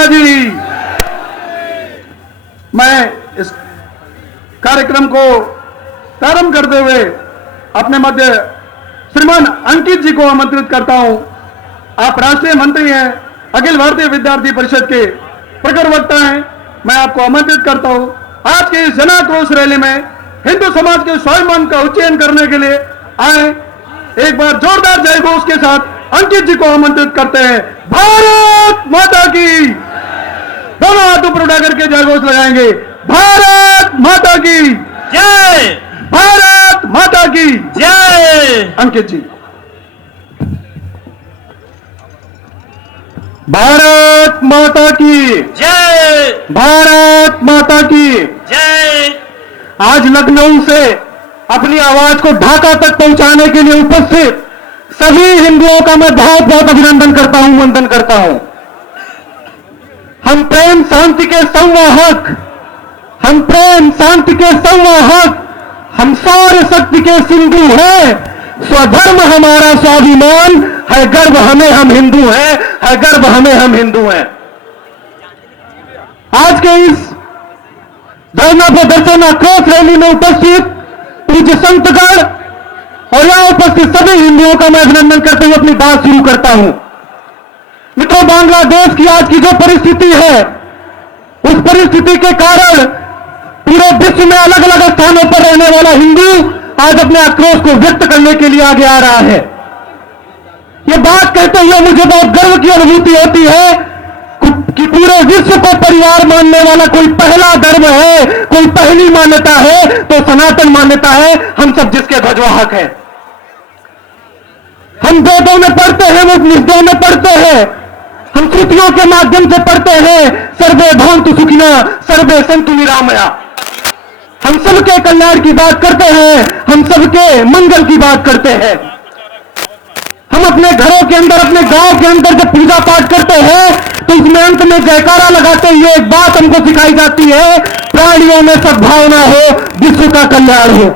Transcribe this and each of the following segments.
माता जी। मैं इस कार्यक्रम को प्रारंभ करते हुए अपने मध्य श्रीमान अंकित जी को आमंत्रित करता हूं। आप राष्ट्रीय मंत्री हैं, अखिल भारतीय विद्यार्थी परिषद के प्रखर वक्ता हैं। मैं आपको आमंत्रित करता हूं आज की इस जन आक्रोश रैली में हिंदू समाज के स्वाभिमान का उच्चयन करने के लिए आए। एक बार जोरदार जय घोष के साथ अंकित जी को आमंत्रित करते हैं। भारत माता की। दोनों हाथ ऊपर उठाकर के जय घोष लगाएंगे। भारत माता की जय। भारत माता की जय। अंकित जी। भारत माता की जय। भारत माता की जय। आज लखनऊ से अपनी आवाज को ढाका तक पहुंचाने के लिए उपस्थित सभी हिंदुओं का मैं बहुत बहुत अभिनंदन करता हूं, वंदन करता हूं। हम प्रेम शांति के संवाहक, हम प्रेम शांति के संवाहक, हम सौर्य शक्ति के सिंधु हैं। स्वधर्म हमारा स्वाभिमान है, गर्व हमें हम हिंदू हैं, है गर्व हमें हम हिंदू हैं। आज के इस धरना प्रदर्शन आक्रोश रैली में उपस्थित पूज्य संतगण और यहां उपस्थित सभी हिंदुओं का मैं अभिनंदन करते हुए अपनी बात शुरू करता हूं। मित्रों, बांग्लादेश की आज की जो परिस्थिति है, उस परिस्थिति के कारण पूरे विश्व में अलग अलग स्थानों पर रहने वाला हिंदू आज अपने आक्रोश को व्यक्त करने के लिए आगे आ रहा है। यह बात कहते हुए मुझे बहुत गर्व की अनुभूति होती है कि पूरे विश्व को परिवार मानने वाला कोई पहला धर्म है, कोई पहली मान्यता है तो सनातन मान्यता है। हम सब जिसके ध्वजवाहक हैं। हम वेदों में पढ़ते हैं, उपनिषदों में पढ़ते हैं, हम श्रुतियों के माध्यम से पढ़ते हैं, सर्वे भवन्तु सुखिनः सर्वे सन्तु निरामया। हम सबके कल्याण की बात करते हैं, हम सबके मंगल की बात करते हैं। हम अपने घरों के अंदर, अपने गांव के अंदर जब पूजा पाठ करते हैं तो उसमें अंत में जयकारा लगाते हुए एक बात हमको सिखाई जाती है, प्राणियों में सद्भावना हो, विश्व का कल्याण हो।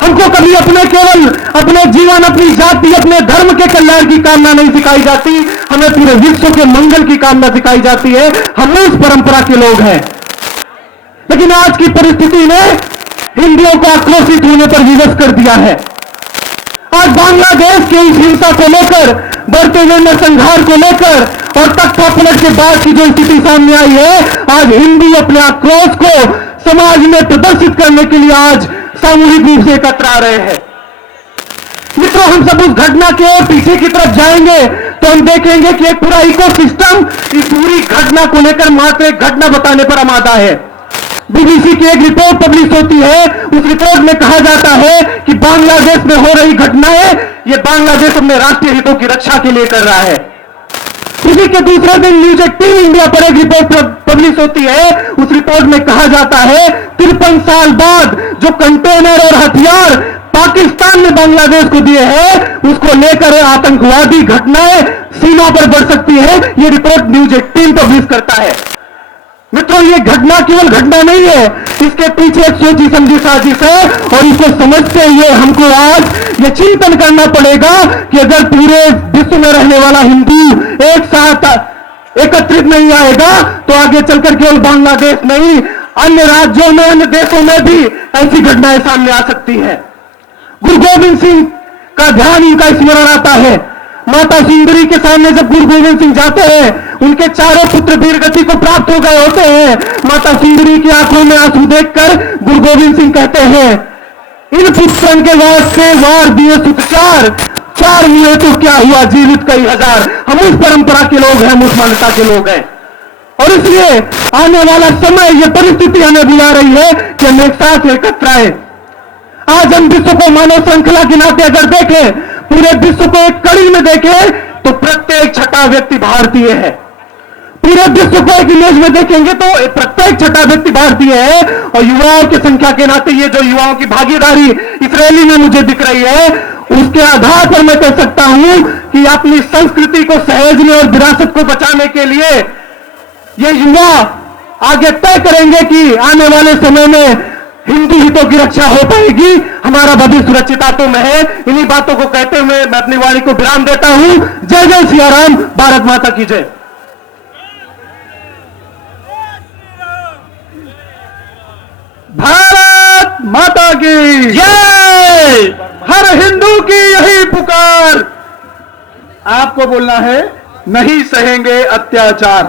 हमको कभी अपने केवल अपने जीवन, अपनी जाति, अपने धर्म के कल्याण की कामना नहीं सिखाई जाती, हमें पूरे विश्व के मंगल की कामना सिखाई जाती है। हम इस परंपरा के लोग हैं। लेकिन आज की परिस्थिति ने हिंदुओं को आक्रोशित होने पर विवश कर दिया है। आज बांग्लादेश के इस हिंसा को लेकर, बढ़ते हुए नरसंहार को लेकर और तख्ता पलट के बाद की जो स्थिति सामने आई है, आज हिंदू अपने आक्रोश को समाज में प्रदर्शित करने के लिए आज सामूहिक रूप से एकत्र आ रहे हैं। मित्रों, हम सब उस घटना के और पीछे की तरफ जाएंगे तो हम देखेंगे कि एक पूरा इकोसिस्टम इस पूरी घटना को लेकर मात्र एक घटना बताने पर आमादा है। बीबीसी की एक रिपोर्ट पब्लिश होती है, उस रिपोर्ट में कहा जाता है कि बांग्लादेश में हो रही घटनाएं ये बांग्लादेश अपने राष्ट्रीय हितों की रक्षा के लिए कर रहा है। इसी के दूसरे दिन न्यूज 18 इंडिया पर एक रिपोर्ट पब्लिश होती है, उस रिपोर्ट में कहा जाता है 53 साल बाद जो कंटेनर और हथियार पाकिस्तान ने बांग्लादेश को दिए हैं, उसको लेकर आतंकवादी घटनाएं सीमा पर बढ़ सकती है। ये रिपोर्ट न्यूज 18 पब्लिश करता है। मित्रों, ये घटना केवल घटना नहीं है, इसके पीछे एक सोची समझी साजिश है और इसको समझते हुए हमको आज ये चिंतन करना पड़ेगा कि अगर पूरे विश्व में रहने वाला हिंदू एक साथ एकत्रित नहीं आएगा तो आगे चलकर केवल बांग्लादेश नहीं, अन्य राज्यों में, अन्य देशों में भी ऐसी घटनाएं सामने आ सकती है। गुरु गोविंद सिंह का ध्यान इनका स्मरण आता है। माता सुंदरी के सामने जब गुरु गोविंद सिंह जाते हैं, उनके चारों पुत्र वीरगति को प्राप्त हो गए होते हैं। माता सुंदरी की आंखों में आंसू देखकर गुरु गोविंद सिंह कहते हैं, इन पुत्रन के वास्ते वार दिए सुत चार हुए तो क्या हुआ, जीवित कई हजार। हम उस परंपरा के लोग हैं, उस मान्यता के लोग हैं और इसलिए आने वाला समय, ये परिस्थिति हमें बुला रही है कि हम एक साथ एकत्र आए। आज हम विश्व को मानव श्रृंखला के नाते अगर देखें, पूरे विश्व को एक कड़ी में देखें तो प्रत्येक छठा व्यक्ति भारतीय है। पूरे विश्व को एक इमेज में देखेंगे तो प्रत्येक छठा व्यक्ति भारतीय है और युवाओं की संख्या के नाते ये जो युवाओं की भागीदारी इस रैली में मुझे दिख रही है, उसके आधार पर मैं कह सकता हूं कि अपनी संस्कृति को सहेजने और विरासत को बचाने के लिए ये युवा आगे तय करेंगे कि आने वाले समय में हिंदू हितों की रक्षा हो पाएगी, हमारा भविष्य सुरक्षित हाथों में है। इन्हीं बातों को कहते हुए मैं अपनी वाणी को विराम देता हूं। जय जय सिया राम, भारत माता की जय। भारत माता की जय। हर हिंदू की यही पुकार। आपको बोलना है, नहीं सहेंगे अत्याचार।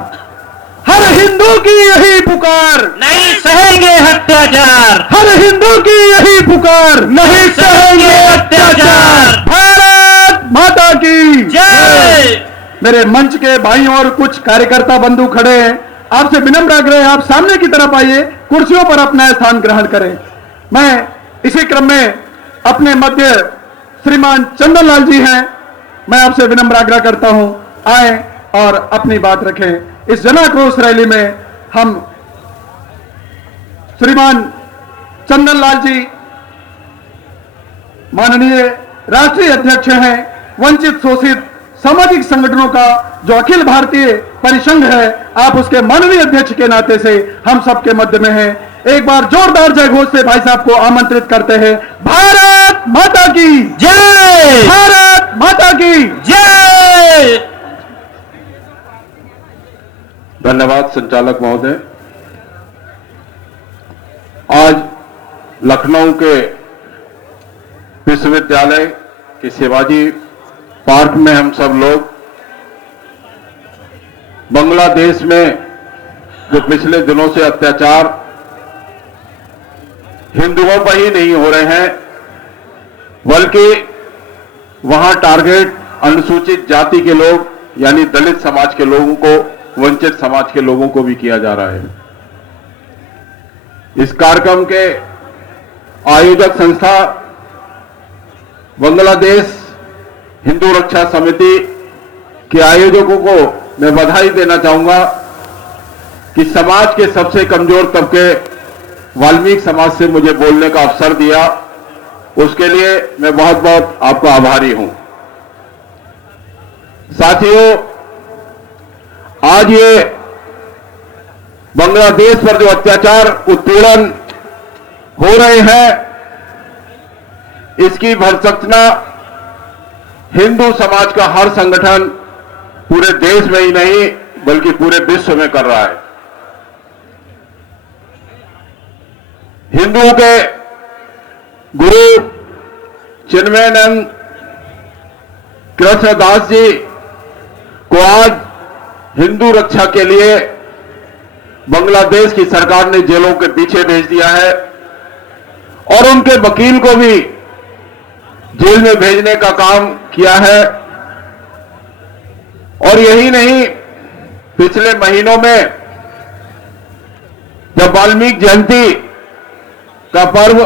हर हिंदू की यही पुकार। नहीं सहेंगे अत्याचार। हर हिंदू की यही पुकार। नहीं सहेंगे अत्याचार। भारत माता की जय। मेरे मंच के भाइयों और कुछ कार्यकर्ता बंधु खड़े हैं, आपसे विनम्र आग्रह है, आप सामने की तरफ आइए, कुर्सियों पर अपना स्थान ग्रहण करें। मैं इसी क्रम में अपने मध्य श्रीमान चंदन लाल जी हैं, मैं आपसे विनम्र आग्रह करता हूं, आए और अपनी बात रखें। इस जन आक्रोश रैली में हम श्रीमान चंदन लाल जी माननीय राष्ट्रीय अध्यक्ष हैं वंचित शोषित सामाजिक संगठनों का जो अखिल भारतीय परिसंघ है, आप उसके माननीय अध्यक्ष के नाते से हम सबके मध्य में हैं। एक बार जोरदार जय घोष से भाई साहब को आमंत्रित करते हैं। भारत माता की जय। भारत माता की जय। धन्यवाद संचालक महोदय। आज लखनऊ के विश्वविद्यालय के शिवाजी पार्क में हम सब लोग बांग्लादेश में जो पिछले दिनों से अत्याचार हिंदुओं पर ही नहीं हो रहे हैं, बल्कि वहां टारगेट अनुसूचित जाति के लोग यानी दलित समाज के लोगों को, वंचित समाज के लोगों को भी किया जा रहा है। इस कार्यक्रम के आयोजक संस्था बांग्लादेश हिंदू रक्षा समिति के आयोजकों को मैं बधाई देना चाहूंगा कि समाज के सबसे कमजोर तबके वाल्मीकि समाज से मुझे बोलने का अवसर दिया, उसके लिए मैं बहुत बहुत आपका आभारी हूं। साथियों, आज ये बांग्लादेश पर जो अत्याचार उत्पीड़न हो रहे हैं, इसकी भर्त्सना हिंदू समाज का हर संगठन पूरे देश में ही नहीं बल्कि पूरे विश्व में कर रहा है। हिंदुओं के गुरु चिन्मयानंद कृष्णदास जी को आज हिंदू रक्षा के लिए बांग्लादेश की सरकार ने जेलों के पीछे भेज दिया है और उनके वकील को भी जेल में भेजने का काम किया है। और यही नहीं, पिछले महीनों में जब वाल्मीकि जयंती का पर्व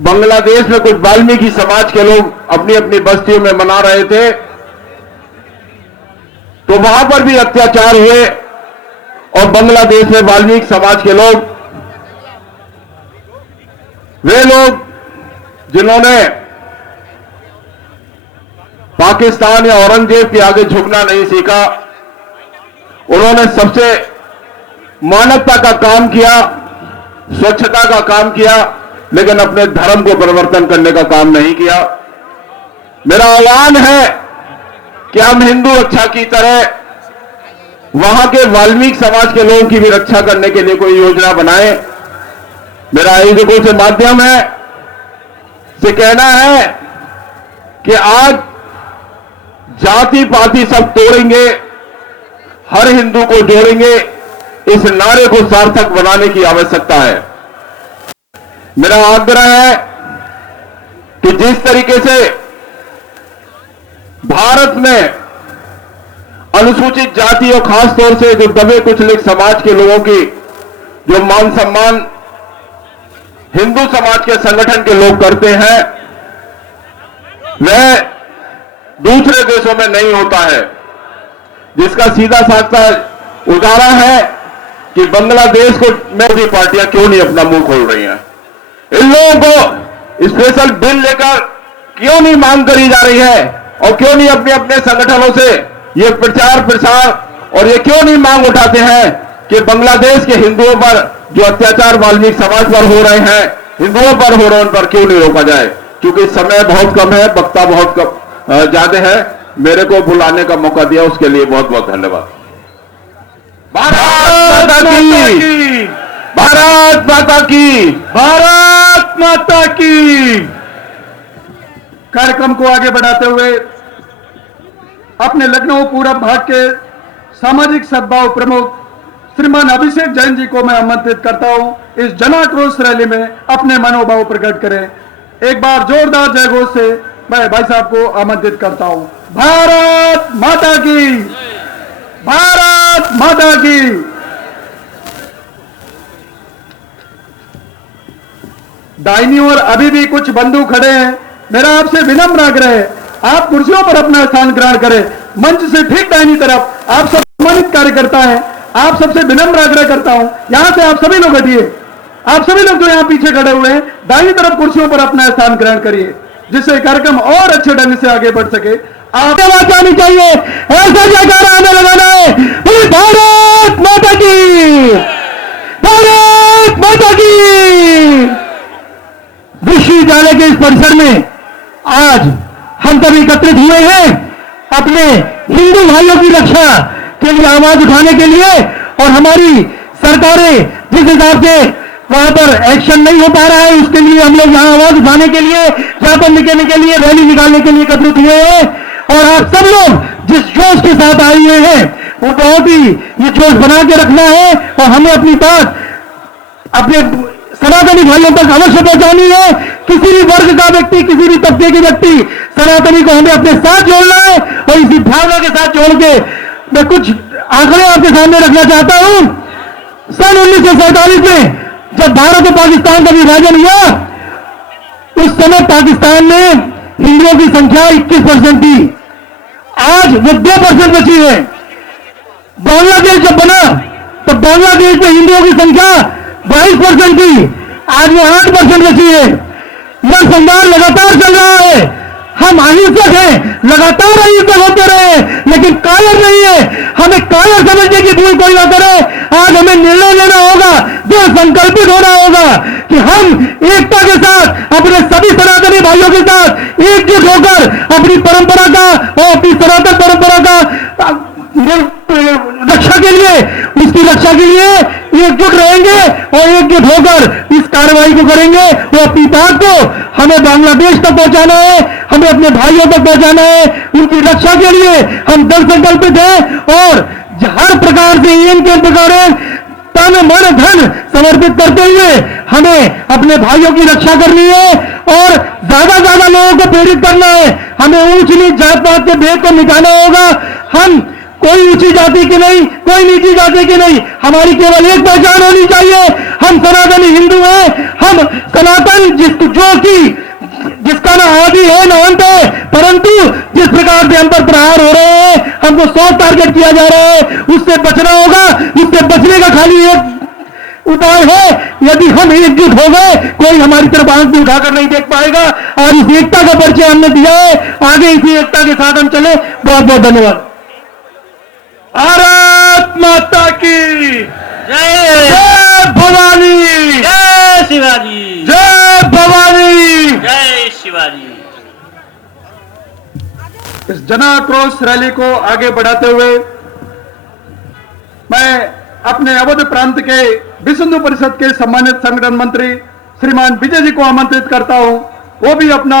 बांग्लादेश में कुछ वाल्मीकि समाज के लोग अपनी अपनी बस्तियों में मना रहे थे, तो वहां पर भी अत्याचार हुए और बांग्लादेश में वाल्मीकि समाज के लोग, वे लोग जिन्होंने पाकिस्तान या औरंगजेब के आगे झुकना नहीं सीखा, उन्होंने सबसे मानवता का काम किया, स्वच्छता का काम किया, लेकिन अपने धर्म को परिवर्तन करने का काम नहीं किया। मेरा आह्वान है कि हम हिंदू रक्षा की तरह वहां के वाल्मीकि समाज के लोगों की भी रक्षा करने के लिए कोई योजना बनाएं। मेरा आयोजकों से माध्यम है से कहना है कि आज जाति पाति सब तोड़ेंगे, हर हिंदू को जोड़ेंगे, इस नारे को सार्थक बनाने की आवश्यकता है। मेरा आग्रह है कि जिस तरीके से भारत में अनुसूचित जाति और खास तौर से जो दबे कुचले समाज के लोगों की जो मान सम्मान हिंदू समाज के संगठन के लोग करते हैं, वह दूसरे देशों में नहीं होता है, जिसका सीधा साधा उदाहरण है कि बांग्लादेश को में भी पार्टियां क्यों नहीं अपना मुंह खोल रही हैं। इन लोगों को स्पेशल बिल लेकर क्यों नहीं मांग करी जा रही है और क्यों नहीं अपने अपने संगठनों से ये प्रचार प्रसार और ये क्यों नहीं मांग उठाते हैं कि बांग्लादेश के हिंदुओं पर जो अत्याचार वाल्मीकि समाज पर हो रहे हैं, हिंदुओं पर हो रहे हैं, उन पर क्यों नहीं रोका जाए। क्योंकि समय बहुत कम है, वक्ता बहुत ज्यादा है। मेरे को बुलाने का मौका दिया उसके लिए बहुत बहुत धन्यवाद। भारत माता की भारत माता की। भारत माता की। कार्यक्रम को आगे बढ़ाते हुए अपने लखनऊ पूरब भाग के सामाजिक सद्भाव प्रमुख श्रीमान अभिषेक जैन जी को मैं आमंत्रित करता हूं इस जन आक्रोश रैली में अपने मनोभाव प्रकट करें। एक बार जोरदार जय घोष से मैं भाई साहब को आमंत्रित करता हूं। भारत माता की। भारत माता की। दाहिनी ओर अभी भी कुछ बंधु खड़े हैं। मेरा आपसे विनम्र आग्रह है, आप कुर्सियों पर अपना स्थान ग्रहण करें। मंच से ठीक दाहिनी तरफ आप सब सम्मानित कार्यकर्ता हैं, आप सबसे विनम्र आग्रह करता हूं, यहां से आप सभी लोग हटिए। आप सभी लोग जो यहां पीछे खड़े हुए हैं दाहिनी तरफ कुर्सियों पर अपना स्थान ग्रहण करिए, जिससे कार्यक्रम और अच्छे ढंग से आगे बढ़ सके। आप आवाज आनी चाहिए, ऐसा जयकारा हमें लगाना है। बोले भारत माता की। भारत माता की। विश्वविद्यालय के इस परिसर में आज हम सब एकत्रित हुए हैं अपने हिंदू भाइयों की रक्षा के लिए आवाज उठाने के लिए, और हमारी सरकारें जिस हिसाब से वहां पर एक्शन नहीं हो पा रहा है उसके लिए हम लोग यहां आवाज उठाने के लिए, ज्ञापन लिखने के लिए, रैली निकालने के लिए एकत्रित हुए हैं। और आप सब लोग जिस जोश के साथ आए हुए हैं वो बहुत ही ये जोश बना के रखना है और हमें अपनी बात अपने सनातनी भाइयों तक अवश्य पहुंचानी है। किसी भी वर्ग का व्यक्ति, किसी भी तबके के व्यक्ति, सनातनी को हमें अपने साथ जोड़ना है और इसी भावना के साथ जोड़ के मैं कुछ आंकड़े आपके सामने रखना चाहता हूं। सन 1947 में जब भारत और पाकिस्तान का विभाजन हुआ उस समय पाकिस्तान में हिंदुओं की संख्या 21% थी, आज वो 2% बची है। बांग्लादेश जब बना तब बांग्लादेश में हिंदुओं की संख्या 22% थी, आज वो 8% बची है। यह संघर्ष लगातार चल रहा है। हम अहिंसक हैं, लगातार अहिंसक होते रहे, लेकिन कायर नहीं है। हमें कायर समझने की भूल कोई ना करे। आज हमें निर्णय लेना होगा, जो संकल्पित होना होगा कि हम एकता के साथ अपने सभी सनातनी भाइयों के साथ एकजुट होकर अपनी परंपरा का और अपनी सनातन परंपरा का रक्षा के लिए, उसकी रक्षा के लिए एकजुट रहेंगे और एकजुट होकर इस कार्रवाई को करेंगे। वो अपनी बात को हमें बांग्लादेश तक पहुंचाना है, हमें अपने भाइयों तक पहुंचाना है। उनकी रक्षा के लिए हम दृढ़ संकल्पित हैं और हर प्रकार से इनके प्रकार तन मन धन समर्पित करते हुए हमें अपने भाइयों की रक्षा करनी है और ज्यादा ज्यादा लोगों को प्रेरित करना है। हमें ऊंच नीच जात पात के भेद को मिटाना होगा। हम कोई ऊंची जाति की नहीं, कोई नीची जाति की नहीं, हमारी केवल एक पहचान होनी चाहिए। हम सनातनी हिंदू हैं। हम सनातन जिसका ना आदि है ना अंत है, परंतु जिस प्रकार से हम पर प्रहार हो रहे हैं, हमको सॉफ्ट टारगेट किया जा रहा है, उससे बचना होगा। उससे बचने का खाली एक उपाय है, यदि हम एकजुट हो गए कोई हमारी तरफ आंख भी उठाकर नहीं देख पाएगा। और इस एकता का परिचय हमने दिया है, आगे इसी एकता के साथ हम चले। बहुत बहुत धन्यवाद। भारत माता की जय। जय भवानी। जय शिवाजी। जय भवानी। जय शिवाजी। इस जन आक्रोश रैली को आगे बढ़ाते हुए मैं अपने अवध प्रांत के विश्व हिंदू परिषद के सम्मानित संगठन मंत्री श्रीमान विजय जी को आमंत्रित करता हूं। वो भी अपना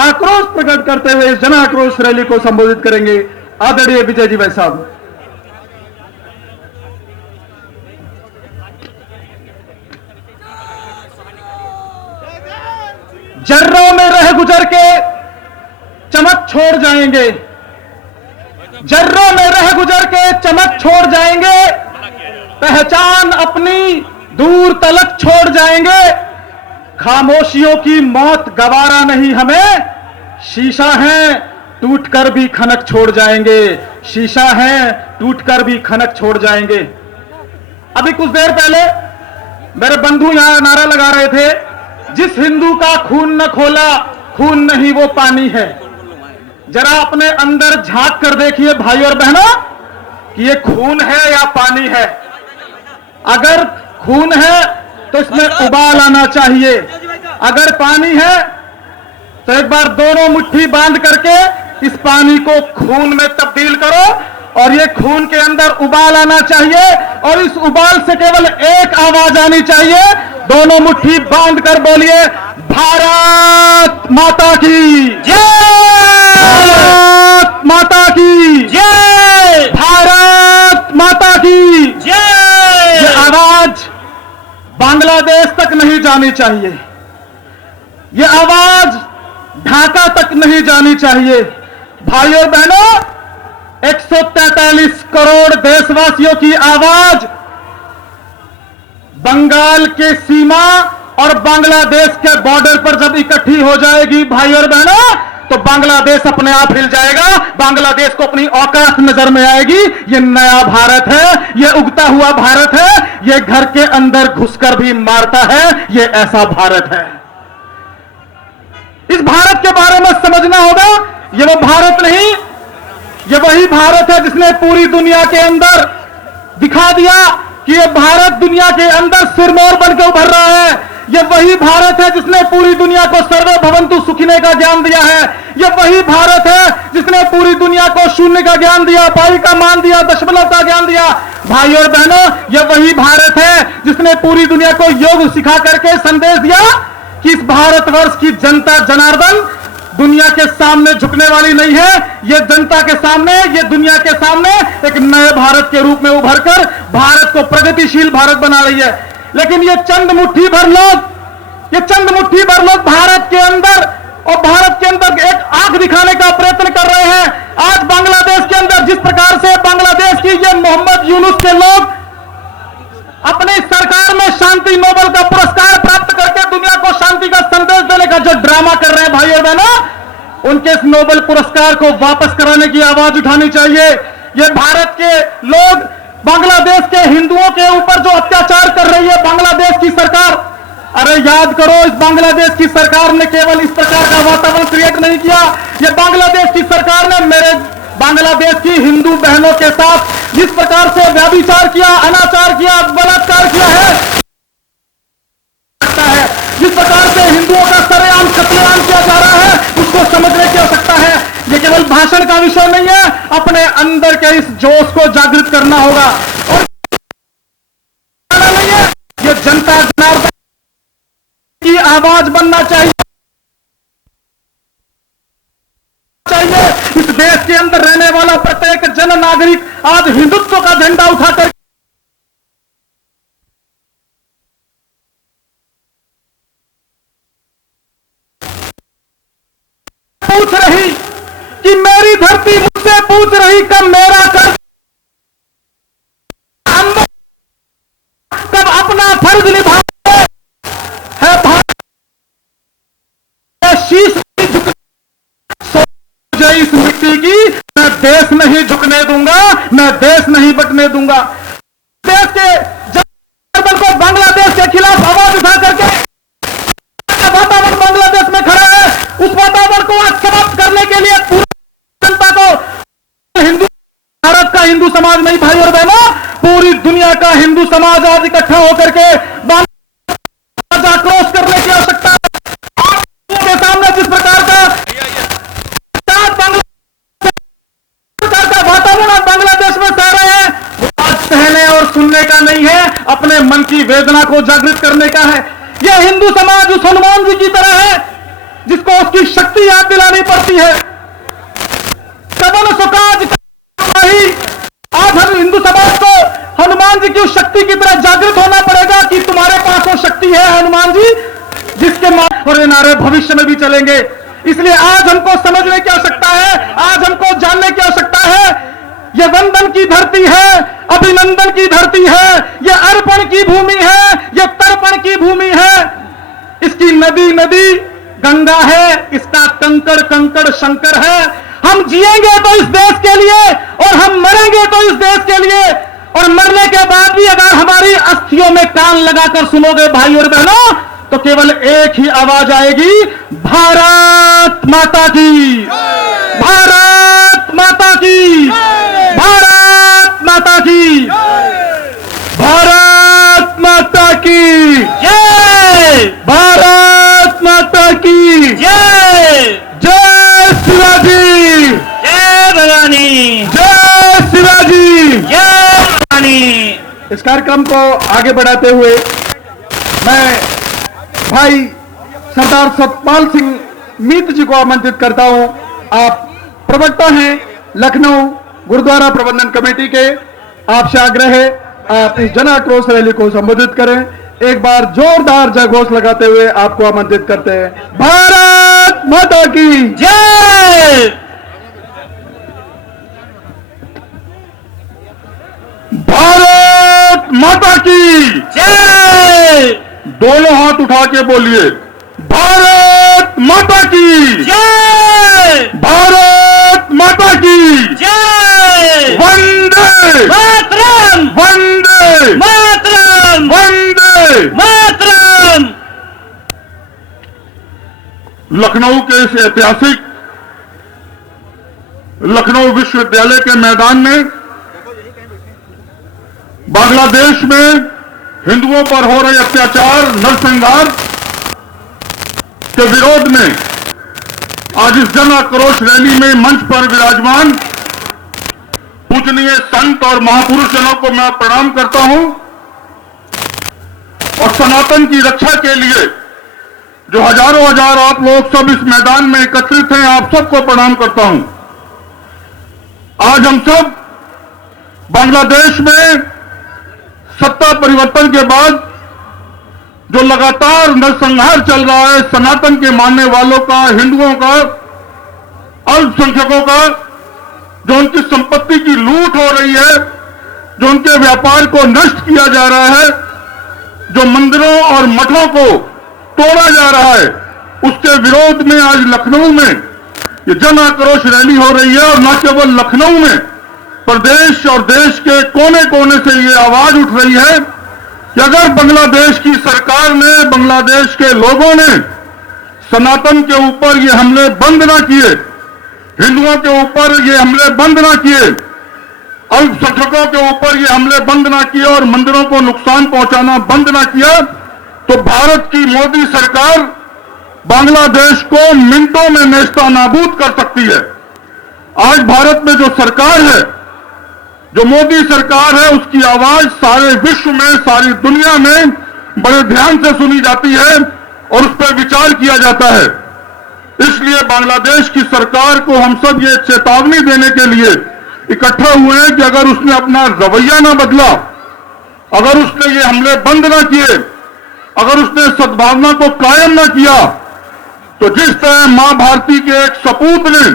आक्रोश प्रकट करते हुए इस जन आक्रोश रैली को संबोधित करेंगे। आदरणीय विजय जी भाई साहब। जर्रों में रह गुजर के चमक छोड़ जाएंगे, जर्रों में रह गुजर के चमक छोड़ जाएंगे, पहचान अपनी दूर तलक छोड़ जाएंगे। खामोशियों की मौत गवारा नहीं हमें, शीशा है टूटकर भी खनक छोड़ जाएंगे, शीशा है टूटकर भी खनक छोड़ जाएंगे। अभी कुछ देर पहले मेरे बंधु यहां नारा लगा रहे थे, जिस हिंदू का खून न खोला खून नहीं वो पानी है। जरा अपने अंदर झांक कर देखिए भाई और बहनों कि ये खून है या पानी है। अगर खून है तो इसमें उबाल आना चाहिए, अगर पानी है तो एक बार दोनों मुट्ठी बांध करके इस पानी को खून में तब्दील करो और ये खून के अंदर उबाल आना चाहिए और इस उबाल से केवल एक आवाज आनी चाहिए। दोनों मुट्ठी बांध कर बोलिए, भारत माता की जय, भारत माता की जय, भारत माता की। जय। ये आवाज बांग्लादेश तक नहीं जानी चाहिए, ये आवाज ढाका तक नहीं जानी चाहिए। भाइयों और बहनों, 143 करोड़ देशवासियों की आवाज बंगाल के सीमा और बांग्लादेश के बॉर्डर पर जब इकट्ठी हो जाएगी भाई और बहनों, तो बांग्लादेश अपने आप हिल जाएगा। बांग्लादेश को अपनी औकात नजर में आएगी। ये नया भारत है, ये उगता हुआ भारत है, ये घर के अंदर घुसकर भी मारता है, ये ऐसा भारत है। इस भारत के बारे में समझना होगा। ये वो भारत नहीं, ये वही भारत है जिसने पूरी दुनिया के अंदर दिखा दिया कि ये भारत दुनिया के अंदर सिरमौर बनकर उभर रहा है। ये वही भारत है जिसने पूरी दुनिया को सर्वे भवन्तु सुखिने का ज्ञान दिया है। ये वही भारत है जिसने पूरी दुनिया को शून्य का ज्ञान दिया, पाई का मान दिया, दशमलव का ज्ञान दिया। भाई और बहनों, ये वही भारत है जिसने पूरी दुनिया को योग सिखा करके संदेश दिया कि इस भारतवर्ष की जनता जनार्दन दुनिया के सामने झुकने वाली नहीं है। ये जनता के सामने, ये दुनिया के सामने एक नए भारत के रूप में उभरकर भारत को प्रगतिशील भारत बना रही है। लेकिन ये चंद मुट्ठी भर लोग भारत के अंदर और भारत के अंदर एक आंख दिखाने का प्रयत्न कर रहे हैं। आज बांग्लादेश के अंदर जिस प्रकार से बांग्लादेश की ये मोहम्मद यूनुस के लोग अपनी सरकार में शांति नोबेल का पुरस्कार प्राप्त करके दुनिया को शांति का संदेश देने का जो ड्रामा कर रहे हैं भाई और बहनों, उनके इस नोबेल पुरस्कार को वापस कराने की आवाज उठानी चाहिए। ये भारत के लोग बांग्लादेश के हिंदुओं के ऊपर जो अत्याचार कर रही है बांग्लादेश की सरकार, अरे याद करो, इस बांग्लादेश की सरकार ने केवल इस प्रकार का वातावरण क्रिएट नहीं किया। ये बांग्लादेश की सरकार ने मेरे बांग्लादेश की हिंदू बहनों के साथ जिस प्रकार से व्यभिचार किया, अनाचार किया, बलात्कार किया है, जिस प्रकार से हिंदुओं का सरेआम कत्लेआम किया जा रहा है, उसको समझने की आवश्यकता है। ये केवल भाषण का विषय नहीं है, अपने अंदर के इस जोश को जागृत करना होगा। और नहीं है, ये जनता जनार्दन की आवाज बनना चाहिए। इस देश के अंदर रहने वाला प्रत्येक जन नागरिक आज हिंदुत्व का झंडा उठाकर पूछ रही कि मेरी धरती मुझसे पूछ रही कब मेरा कर, कब अपना फर्ज निभाए है भारत। शीश इस मिट्टी की मैं देश नहीं झुकने दूंगा, मैं देश नहीं बटने दूंगा। देश के जनता को बांग्लादेश के खिलाफ आवाज उठा करके वातावरण बांग्लादेश में खड़ा है, उस वातावरण को आज समाप्त करने के लिए पूरी जनता को, हिंदू भारत का हिंदू समाज नहीं भाई और बहनों, पूरी दुनिया का हिंदू समाज आज इकट्ठा होकर के बांग्लादेश आक्रोश करने की आवश्यकता है। आपके सामने जिस प्रकार का वातावरण बांग्लादेश में सह रहे हैं, वो आज कहने और सुनने का नहीं है, अपने मन की वेदना को जागृत करने का है। यह हिंदू समाज उस हनुमान जी की तरह है जिसको उसकी शक्ति याद दिलानी पड़ती है। कवन सुकाज ही आज हम हिंदू समाज को हनुमान जी की उस शक्ति की तरह जागृत होना पड़ेगा कि तुम्हारे पास वो शक्ति है हनुमान जी, जिसके और ये नारे भविष्य में भी चलेंगे। इसलिए आज हमको समझने की आवश्यकता है, आज हमको जानने की आवश्यकता है। ये वंदन की धरती है, अभिनंदन की धरती है, ये अर्पण की भूमि है, ये तर्पण की भूमि है। इसकी नदी नदी गंगा है, इसका कंकड़ कंकड़ शंकर है। हम जिएंगे तो इस देश के लिए और हम मरेंगे तो इस देश के लिए। और मरने के बाद भी अगर हमारी अस्थियों में कान लगाकर सुनोगे भाई और बहनों, तो केवल एक ही आवाज आएगी, भारत माता की, भारत माता की, भारत माता की, भारत माता की जय, भारत माता की जय, जय शिवाजी, जय भवानी, जय शिवाजी। कार्यक्रम को आगे बढ़ाते हुए मैं भाई सरदार सतपाल सिंह मीत जी को आमंत्रित करता हूं। आप प्रवक्ता हैं लखनऊ गुरुद्वारा प्रबंधन कमेटी के। आपसे आग्रह है आप इस जन आक्रोश रैली को संबोधित करें। एक बार जोरदार जय घोष लगाते हुए आपको आमंत्रित करते हैं। भारत माता की जय। भारत माता की जय। दोनों हाथ उठा के बोलिए, भारत माता की जय। भारत माता की जय। वंदे मातरम। वंदे मातरम। वंदे। मातरम। लखनऊ के इस ऐतिहासिक लखनऊ विश्वविद्यालय के मैदान में बांग्लादेश में हिंदुओं पर हो रहे अत्याचार नरसंहार के विरोध में आज इस जन आक्रोश रैली में मंच पर विराजमान पूजनीय संत और महापुरुष जनों को मैं प्रणाम करता हूं और सनातन की रक्षा के लिए जो हजारों हजार आप लोग सब इस मैदान में एकत्रित हैं, आप सबको प्रणाम करता हूं। आज हम सब बांग्लादेश में सत्ता परिवर्तन के बाद जो लगातार नरसंहार चल रहा है सनातन के मानने वालों का, हिंदुओं का, अल्पसंख्यकों का, जो उनकी संपत्ति की लूट हो रही है, जो उनके व्यापार को नष्ट किया जा रहा है, जो मंदिरों और मठों को तोड़ा जा रहा है, उसके विरोध में आज लखनऊ में ये जन आक्रोश रैली हो रही है। और न केवल लखनऊ में, प्रदेश और देश के कोने कोने से ये आवाज उठ रही है कि अगर बांग्लादेश की सरकार ने, बांग्लादेश के लोगों ने सनातन के ऊपर ये हमले बंद ना किए, हिंदुओं के ऊपर ये हमले बंद ना किए, अल्पसंख्यकों के ऊपर ये हमले बंद ना किए और मंदिरों को नुकसान पहुंचाना बंद ना किया, तो भारत की मोदी सरकार बांग्लादेश को मिनटों में नेस्तनाबूद कर सकती है। आज भारत में जो सरकार है, जो मोदी सरकार है, उसकी आवाज सारे विश्व में, सारी दुनिया में बड़े ध्यान से सुनी जाती है और उस पर विचार किया जाता है। इसलिए बांग्लादेश की सरकार को हम सब ये चेतावनी देने के लिए इकट्ठा हुए हैं कि अगर उसने अपना रवैया ना बदला, अगर उसने ये हमले बंद ना किए, अगर उसने सद्भावना को कायम ना किया, तो जिस तरह मां भारती के एक सपूत ने,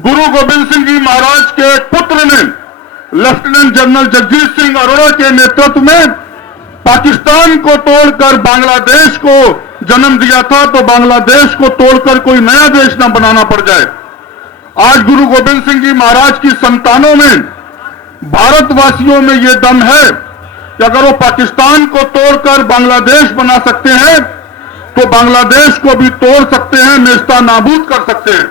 गुरु गोविंद सिंह जी महाराज के एक पुत्र ने लेफ्टिनेंट जनरल जगजीत सिंह अरोड़ा के नेतृत्व में पाकिस्तान को तोड़कर बांग्लादेश को जन्म दिया था, तो बांग्लादेश को तोड़कर कोई नया देश न बनाना पड़ जाए। आज गुरु गोविंद सिंह जी महाराज की संतानों में, भारतवासियों में यह दम है कि अगर वो पाकिस्तान को तोड़कर बांग्लादेश बना सकते हैं तो बांग्लादेश को भी तोड़ सकते हैं, नेस्तनाबूद कर सकते हैं।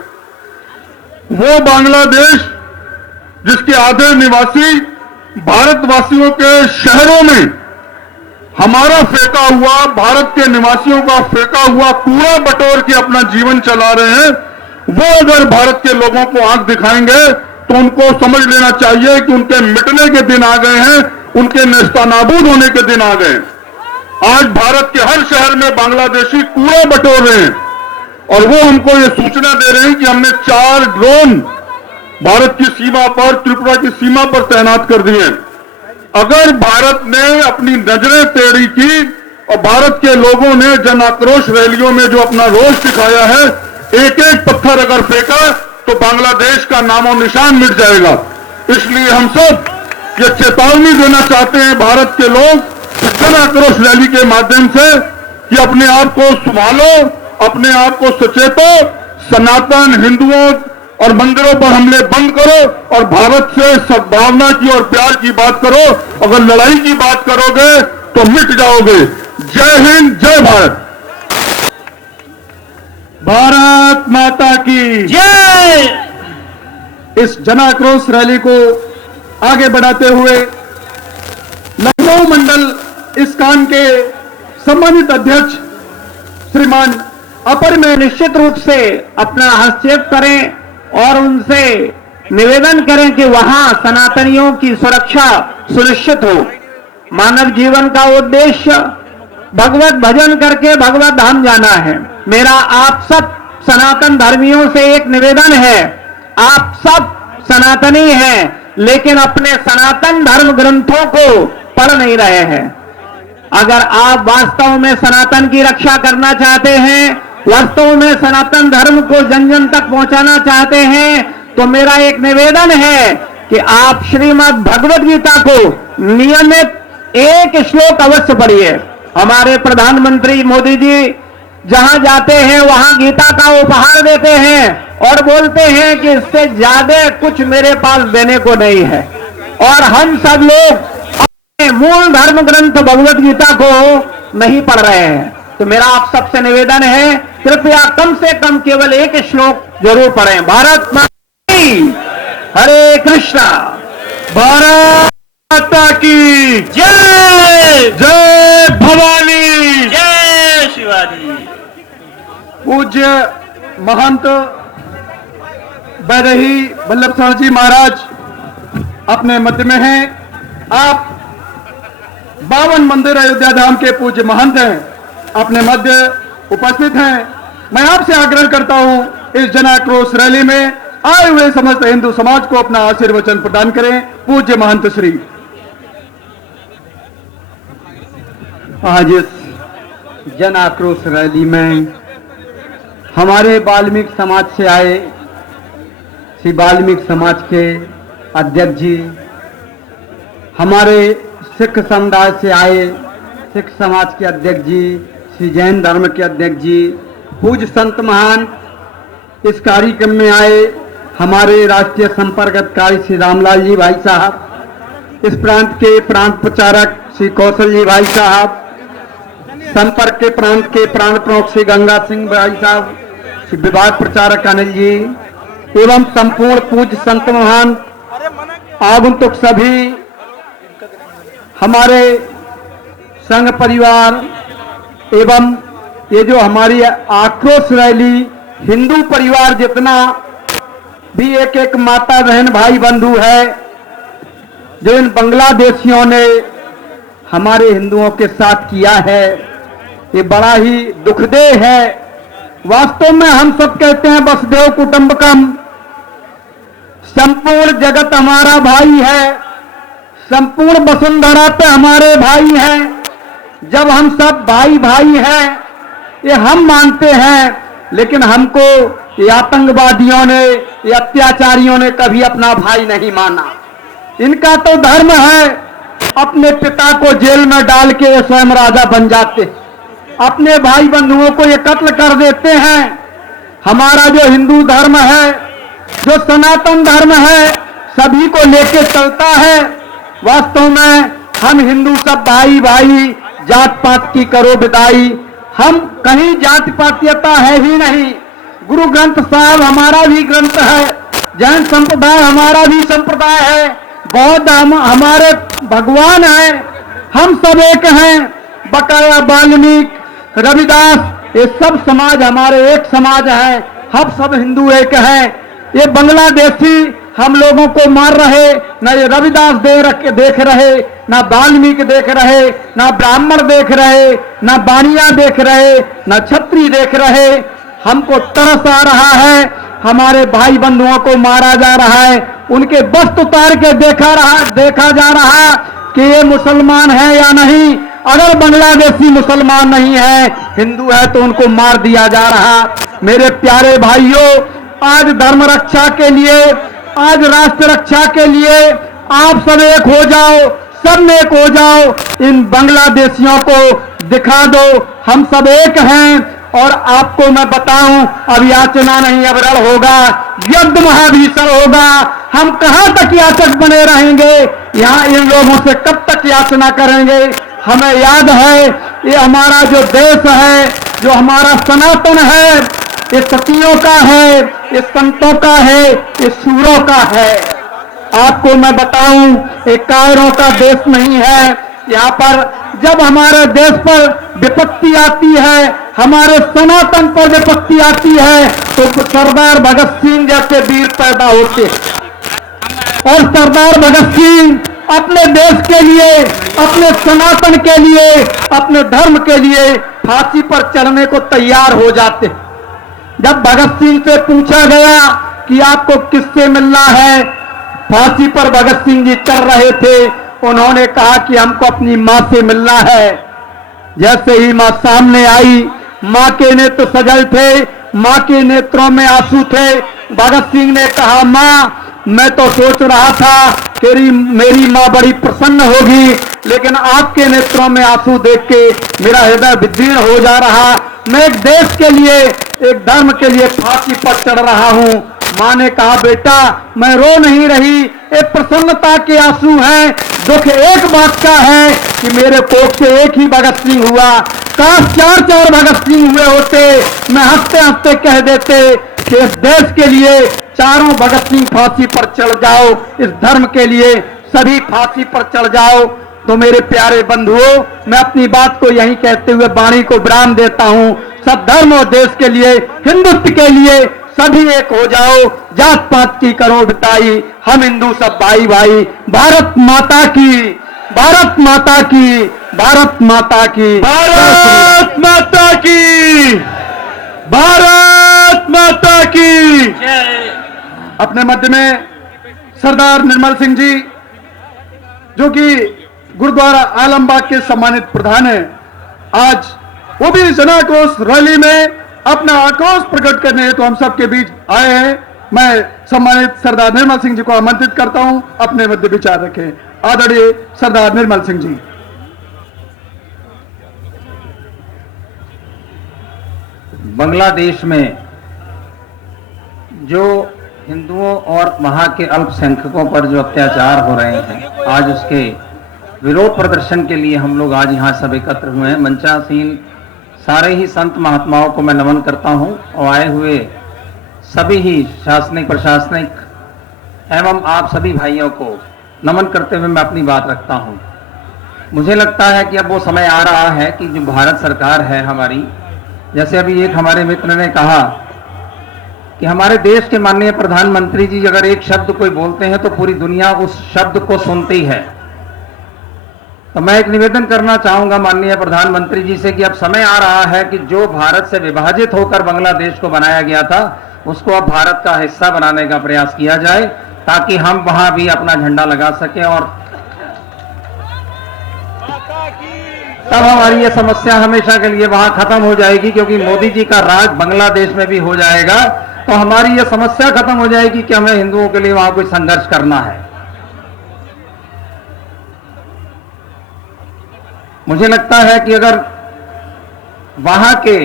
वो बांग्लादेश जिसके आधे निवासी भारतवासियों के शहरों में हमारा फेंका हुआ, भारत के निवासियों का फेंका हुआ कूड़ा बटोर के अपना जीवन चला रहे हैं, वो अगर भारत के लोगों को आंख दिखाएंगे तो उनको समझ लेना चाहिए कि उनके मिटने के दिन आ गए हैं, उनके नेस्तनाबूद होने के दिन आ गए। आज भारत के हर शहर में बांग्लादेशी कूड़ा बटोर रहे हैं और वो हमको ये सूचना दे रहे हैं कि हमने 4 ड्रोन भारत की सीमा पर, त्रिपुरा की सीमा पर तैनात कर दिए। अगर भारत ने अपनी नजरें टेढ़ी की और भारत के लोगों ने जन आक्रोश रैलियों में जो अपना रोष दिखाया है, एक एक पत्थर अगर फेंका तो बांग्लादेश का नामो निशान मिट जाएगा। इसलिए हम सब ये चेतावनी देना चाहते हैं भारत के लोग जन आक्रोश रैली के माध्यम से कि अपने आप को संभालो, अपने आप को सचेतो, सनातन हिंदुओं और मंदिरों पर हमले बंद करो और भारत से सद्भावना की और प्यार की बात करो। अगर लड़ाई की बात करोगे तो मिट जाओगे। जय हिंद, जय भारत। भारत माता की जय। इस जन आक्रोश रैली को आगे बढ़ाते हुए लखनऊ मंडल इस्कान के सम्मानित अध्यक्ष श्रीमान अपर में निश्चित रूप से अपना हस्तक्षेप करें और उनसे निवेदन करें कि वहां सनातनियों की सुरक्षा सुनिश्चित हो। मानव जीवन का उद्देश्य भगवत भजन करके भगवत धाम जाना है। मेरा आप सब सनातन धर्मियों से एक निवेदन है, आप सब सनातनी हैं, लेकिन अपने सनातन धर्म ग्रंथों को पढ़ नहीं रहे हैं। अगर आप वास्तव में सनातन की रक्षा करना चाहते हैं, वास्तव में सनातन धर्म को जन जन तक पहुंचाना चाहते हैं, तो मेरा एक निवेदन है कि आप श्रीमद् भगवद गीता को नियमित एक श्लोक अवश्य पढ़िए। हमारे प्रधानमंत्री मोदी जी जहां जाते हैं वहां गीता का उपहार देते हैं और बोलते हैं कि इससे ज्यादा कुछ मेरे पास देने को नहीं है, और हम सब लोग अपने मूल धर्म ग्रंथ भगवद गीता को नहीं पढ़ रहे हैं। तो मेरा आप सबसे निवेदन है, कृपया कम से कम केवल एक श्लोक जरूर पढ़ें। भारत माता की हरे कृष्णा, भारत माता की जय, जय भवानी। जय शिवाजी। पूज्य महंत बैरही वल्लभ शाह जी महाराज अपने मध्य में हैं। आप 52 मंदिर अयोध्या धाम के पूज्य महंत हैं, अपने मध्य उपस्थित हैं। मैं आपसे आग्रह करता हूं, इस जन आक्रोश रैली में आए हुए समस्त हिंदू समाज को अपना आशीर्वचन प्रदान करें। पूज्य महंत श्री। आज इस जन आक्रोश रैली में हमारे वाल्मीकि समाज से आए श्री वाल्मीकि समाज के अध्यक्ष जी, हमारे सिख समुदाय से आए सिख समाज के अध्यक्ष जी, श्री जैन धर्म के अध्यक्ष जी, पूज्य संत महान, इस कार्यक्रम में आए हमारे राष्ट्रीय संपर्क अधिकारी श्री रामलाल जी भाई साहब, इस प्रांत के प्रांत प्रचारक श्री कौशल जी भाई साहब, संपर्क के प्रांत प्रमुख श्री गंगा सिंह भाई साहब, श्री विभाग प्रचारक अनिल जी, एवं संपूर्ण पूज्य संत महान आगंतुक सभी, हमारे संघ परिवार एवं ये जो हमारी आक्रोश रैली हिंदू परिवार जितना भी एक एक माता बहन भाई बंधु है, जो इन बांग्लादेशियों ने हमारे हिंदुओं के साथ किया है, ये बड़ा ही दुखदेह है। वास्तव में हम सब कहते हैं वसुधैव कुटुंबकम, संपूर्ण जगत हमारा भाई है, संपूर्ण वसुंधरा पे हमारे भाई हैं। जब हम सब भाई भाई हैं, ये हम मानते हैं, लेकिन हमको ये आतंकवादियों ने, ये अत्याचारियों ने कभी अपना भाई नहीं माना। इनका तो धर्म है अपने पिता को जेल में डाल के स्वयं राजा बन जाते, अपने भाई बंधुओं को ये कत्ल कर देते हैं। हमारा जो हिंदू धर्म है, जो सनातन धर्म है, सभी को लेके चलता है। वास्तव में हम हिंदू सब भाई भाई, जात पात की करो विदाई, हम कहीं जाति पातीयता है ही नहीं। गुरु ग्रंथ साहब हमारा भी ग्रंथ है, जैन संप्रदाय हमारा भी संप्रदाय है, बौद्ध हमारे भगवान है, हम सब एक हैं। बकाया वाल्मीकि, रविदास, ये सब समाज हमारे एक समाज है, हम सब हिंदू एक हैं। ये बांग्लादेशी हम लोगों को मार रहे, न ये रविदास देख रहे, ना वाल्मीकि देख रहे, ना ब्राह्मण देख रहे, ना बानिया देख रहे, ना छत्री देख रहे। हमको तरस आ रहा है, हमारे भाई बंधुओं को मारा जा रहा है, उनके वस्त्र उतार के देखा जा रहा कि ये मुसलमान है या नहीं। अगर बांग्लादेशी मुसलमान नहीं है, हिंदू है, तो उनको मार दिया जा रहा। मेरे प्यारे भाइयों, आज धर्म रक्षा के लिए, आज राष्ट्र रक्षा के लिए आप सब एक हो जाओ, सब एक हो जाओ, इन बांग्लादेशियों को दिखा दो हम सब एक हैं। और आपको मैं बताऊं, अब याचना नहीं, अब रण होगा, युद्ध महाभीषण होगा। हम कहां तक याचक बने रहेंगे, यहाँ इन लोगों से कब तक याचना करेंगे। हमें याद है, ये हमारा जो देश है, जो हमारा सनातन है, ये सतियों का है, ये संतों का है, ये सूरों का है। आपको मैं बताऊं, ये कायरों का देश नहीं है। यहाँ पर जब हमारे देश पर विपत्ति आती है, हमारे सनातन पर विपत्ति आती है, तो सरदार भगत सिंह जैसे वीर पैदा होते हैं। और सरदार भगत सिंह अपने देश के लिए, अपने सनातन के लिए, अपने धर्म के लिए फांसी पर चढ़ने को तैयार हो जाते। जब भगत सिंह से पूछा गया कि आपको किससे मिलना है, फांसी पर भगत सिंह जी चढ़ रहे थे, उन्होंने कहा कि हमको अपनी मां से मिलना है। जैसे ही मां सामने आई, मां के नेत्र सजल थे, मां के नेत्रों में आंसू थे। भगत सिंह ने कहा, मां, मैं तो सोच रहा था कि मेरी मां बड़ी प्रसन्न होगी, लेकिन आपके नेत्रों में आंसू देख के मेरा हृदय विदीर्ण हो जा रहा। मैं एक देश के लिए, एक धर्म के लिए फांसी पर चढ़ रहा हूं। मां ने कहा, बेटा, मैं रो नहीं रही, ये प्रसन्नता के आंसू हैं। दुख एक बात का है कि मेरे कोख से एक ही भगत सिंह हुआ, काश 4-4 भगत सिंह हुए होते, मैं हंसते हंसते कह देते कि इस देश के लिए चारों भगत सिंह फांसी पर चढ़ जाओ, इस धर्म के लिए सभी फांसी पर चढ़ जाओ। तो मेरे प्यारे बंधुओं, मैं अपनी बात को यहीं कहते हुए वाणी को विराम देता हूं। सब धर्म और देश के लिए, हिंदुत्व के लिए सभी एक हो जाओ, जात पात की करो बिताई, हम हिंदू सब भाई भाई। भारत माता की, भारत माता की, भारत माता की, भारत माता की, भारत माता की। जय। अपने मध्य में सरदार निर्मल सिंह जी, जो कि गुरुद्वारा आलमबाग के सम्मानित प्रधान हैं, आज वो भी जन आक्रोश रैली में अपना आक्रोश प्रकट करने हेतु हम सबके बीच आए हैं। मैं सम्मानित सरदार निर्मल सिंह जी को आमंत्रित करता हूं, अपने मध्य विचार रखें। आदरणीय सरदार निर्मल सिंह जी। बांग्लादेश में जो हिंदुओं और वहां के अल्पसंख्यकों पर जो अत्याचार हो रहे हैं, आज उसके विरोध प्रदर्शन के लिए हम लोग आज यहाँ सब एकत्र हुए हैं। मंचासीन सारे ही संत महात्माओं को मैं नमन करता हूँ और आए हुए सभी ही शासनिक, प्रशासनिक एवं आप सभी भाइयों को नमन करते हुए मैं अपनी बात रखता हूँ। मुझे लगता है कि अब वो समय आ रहा है कि जो भारत सरकार है हमारी, जैसे अभी एक हमारे मित्र ने कहा कि हमारे देश के माननीय प्रधानमंत्री जी अगर एक शब्द कोई बोलते हैं तो पूरी दुनिया उस शब्द को सुनती है। तो मैं एक निवेदन करना चाहूंगा माननीय प्रधानमंत्री जी से कि अब समय आ रहा है कि जो भारत से विभाजित होकर बांग्लादेश को बनाया गया था, उसको अब भारत का हिस्सा बनाने का प्रयास किया जाए, ताकि हम वहां भी अपना झंडा लगा सकें और तब हमारी ये समस्या हमेशा के लिए वहां खत्म हो जाएगी। क्योंकि मोदी जी का राज बांग्लादेश में भी हो जाएगा तो हमारी ये समस्या खत्म हो जाएगी कि हमें हिंदुओं के लिए वहां कोई संघर्ष करना है। मुझे लगता है कि अगर वहां के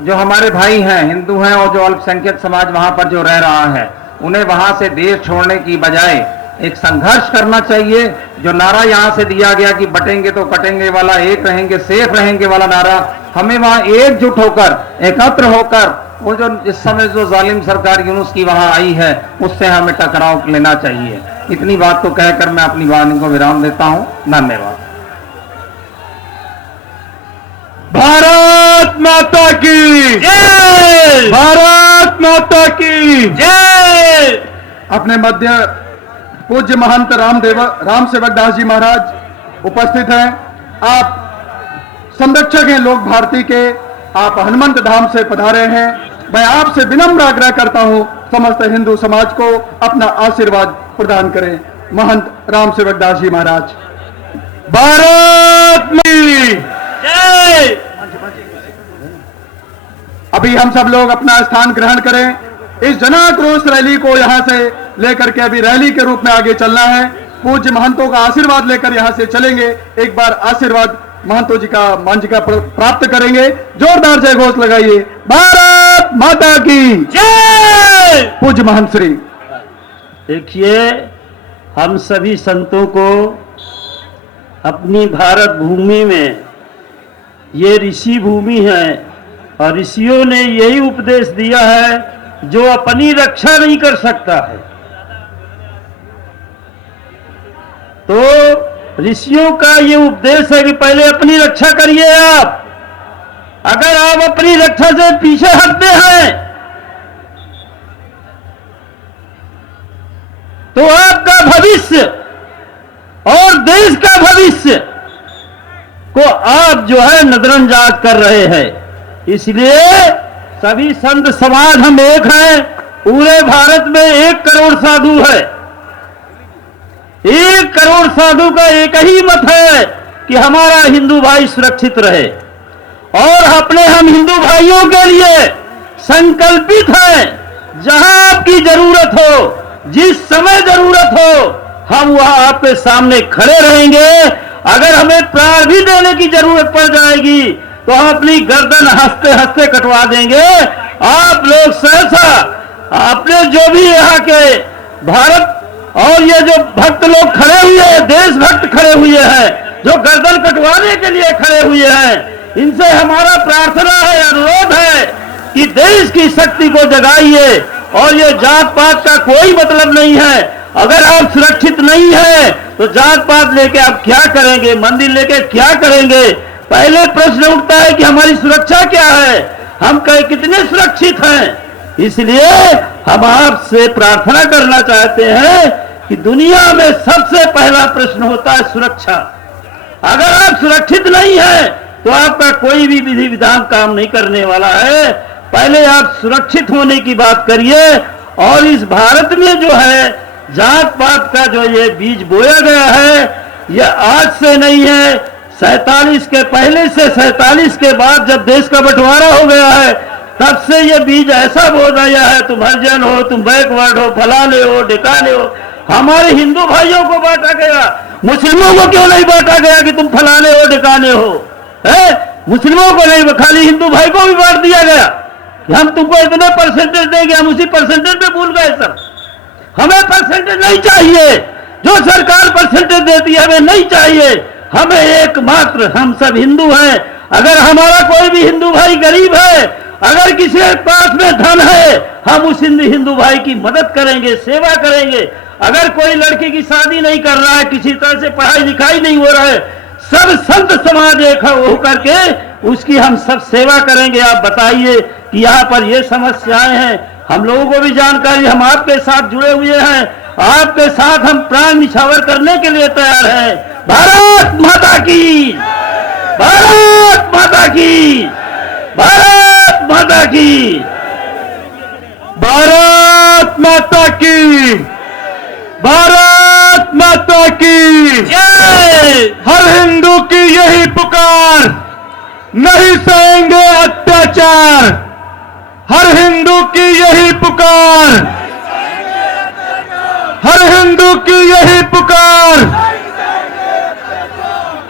जो हमारे भाई हैं, हिंदू हैं, और जो अल्पसंख्यक समाज वहां पर जो रह रहा है, उन्हें वहां से देश छोड़ने की बजाय एक संघर्ष करना चाहिए। जो नारा यहां से दिया गया कि बटेंगे तो कटेंगे वाला, एक रहेंगे सेफ रहेंगे वाला नारा, हमें वहां एकजुट होकर, एकत्र होकर, वो जो इस समय जो जालिम सरकार यूनुस की वहां आई है, उससे हमें टकराव लेना चाहिए। इतनी बात को कहकर मैं अपनी वाणी को विराम देता हूं। धन्यवाद। भारत माता की जय। भारत माता की जय। अपने मध्य पूज्य महंत राम सेवक दास जी महाराज उपस्थित हैं। आप संरक्षक हैं लोक भारती के, आप हनुमंत धाम से पधारे हैं। मैं आपसे विनम्र आग्रह करता हूं, समस्त हिंदू समाज को अपना आशीर्वाद प्रदान करें। महंत राम सेवक दास जी महाराज। भारत की जय। अभी हम सब लोग अपना स्थान ग्रहण करें। इस जनाक्रोश रैली को यहां से लेकर के अभी रैली के रूप में आगे चलना है। पूज्य महंतों का आशीर्वाद लेकर यहां से चलेंगे। एक बार आशीर्वाद महंतों जी का, मान जी का प्राप्त करेंगे। जोरदार जय घोष लगाइए। भारत माता की जय। पूज्य महंत श्री। देखिए, हम सभी संतों को अपनी भारत भूमि में, ये ऋषि भूमि है और ऋषियों ने यही उपदेश दिया है, जो अपनी रक्षा नहीं कर सकता है तो ऋषियों का ये उपदेश है कि पहले अपनी रक्षा करिए। आप अगर आप अपनी रक्षा से पीछे हटते हैं तो आपका भविष्य और देश का भविष्य को आप जो है नजरअंदाज कर रहे हैं। इसलिए सभी संत समाज हम एक हैं। पूरे भारत में 1 करोड़ साधु है। 1 करोड़ साधु का एक ही मत है कि हमारा हिंदू भाई सुरक्षित रहे, और अपने हम हिंदू भाइयों के लिए संकल्पित हैं। जहां आपकी जरूरत हो, जिस समय जरूरत हो, हम वहां आपके सामने खड़े रहेंगे। अगर हमें प्राण भी देने की जरूरत पड़ जाएगी तो हम अपनी गर्दन हंसते हंसते कटवा देंगे। आप लोग सहसा अपने जो भी यहाँ के भारत और ये जो भक्त लोग खड़े हुए हैं, देशभक्त खड़े हुए हैं, जो गर्दन कटवाने के लिए खड़े हुए हैं, इनसे हमारा प्रार्थना है, अनुरोध है कि देश की शक्ति को जगाइए। और ये जात पात का कोई मतलब नहीं है। अगर आप सुरक्षित नहीं है तो जात पात लेके आप क्या करेंगे, मंदिर लेके क्या करेंगे? पहले प्रश्न उठता है कि हमारी सुरक्षा क्या है, हम कितने सुरक्षित हैं। इसलिए हम आपसे प्रार्थना करना चाहते हैं कि दुनिया में सबसे पहला प्रश्न होता है सुरक्षा। अगर आप सुरक्षित नहीं है तो आपका कोई भी विधि विधान काम नहीं करने वाला है। पहले आप सुरक्षित होने की बात करिए। और इस भारत में जो है जात पात का जो ये बीज बोया गया है, यह आज से नहीं है। 47 के पहले से 47 के बाद जब देश का बंटवारा हो गया है, तब से ये बीज ऐसा बो गया है, तुम हरिजन हो, तुम बैकवर्ड हो, फलाने हो, ढिकाने हो। हमारे हिंदू भाइयों को बांटा गया, मुस्लिमों को क्यों नहीं बांटा गया कि तुम फलाने हो, ढिकाने हो? मुस्लिमों को नहीं, खाली हिंदू भाई को भी बांट दिया गया कि हम तुमको इतने परसेंटेज देंगे। हम उसी परसेंटेज पे भूल गए सर। हमें परसेंटेज नहीं चाहिए, जो सरकार परसेंटेज देती है हमें नहीं चाहिए। हमें एकमात्र हम सब हिंदू हैं। अगर हमारा कोई भी हिंदू भाई गरीब है, अगर किसी के पास में धन है, हम उस हिंदू भाई की मदद करेंगे, सेवा करेंगे। अगर कोई लड़की की शादी नहीं कर रहा है, किसी तरह से पढ़ाई लिखाई नहीं हो रहा है, सब संत समाज एक हो करके उसकी हम सब सेवा करेंगे। आप बताइए कि यहाँ पर ये समस्याएं हैं, हम लोगों को भी जानकारी, हम आपके साथ जुड़े हुए हैं, आपके साथ हम प्राण निछावर करने के लिए तैयार हैं। भारत माता की, भारत माता की, भारत माता की, भारत माता की, भारत माता की जय। हर हिंदू की यही पुकार, नहीं सहेंगे अत्याचार। हर हिंदू की यही पुकार, हर हिंदू की यही पुकार,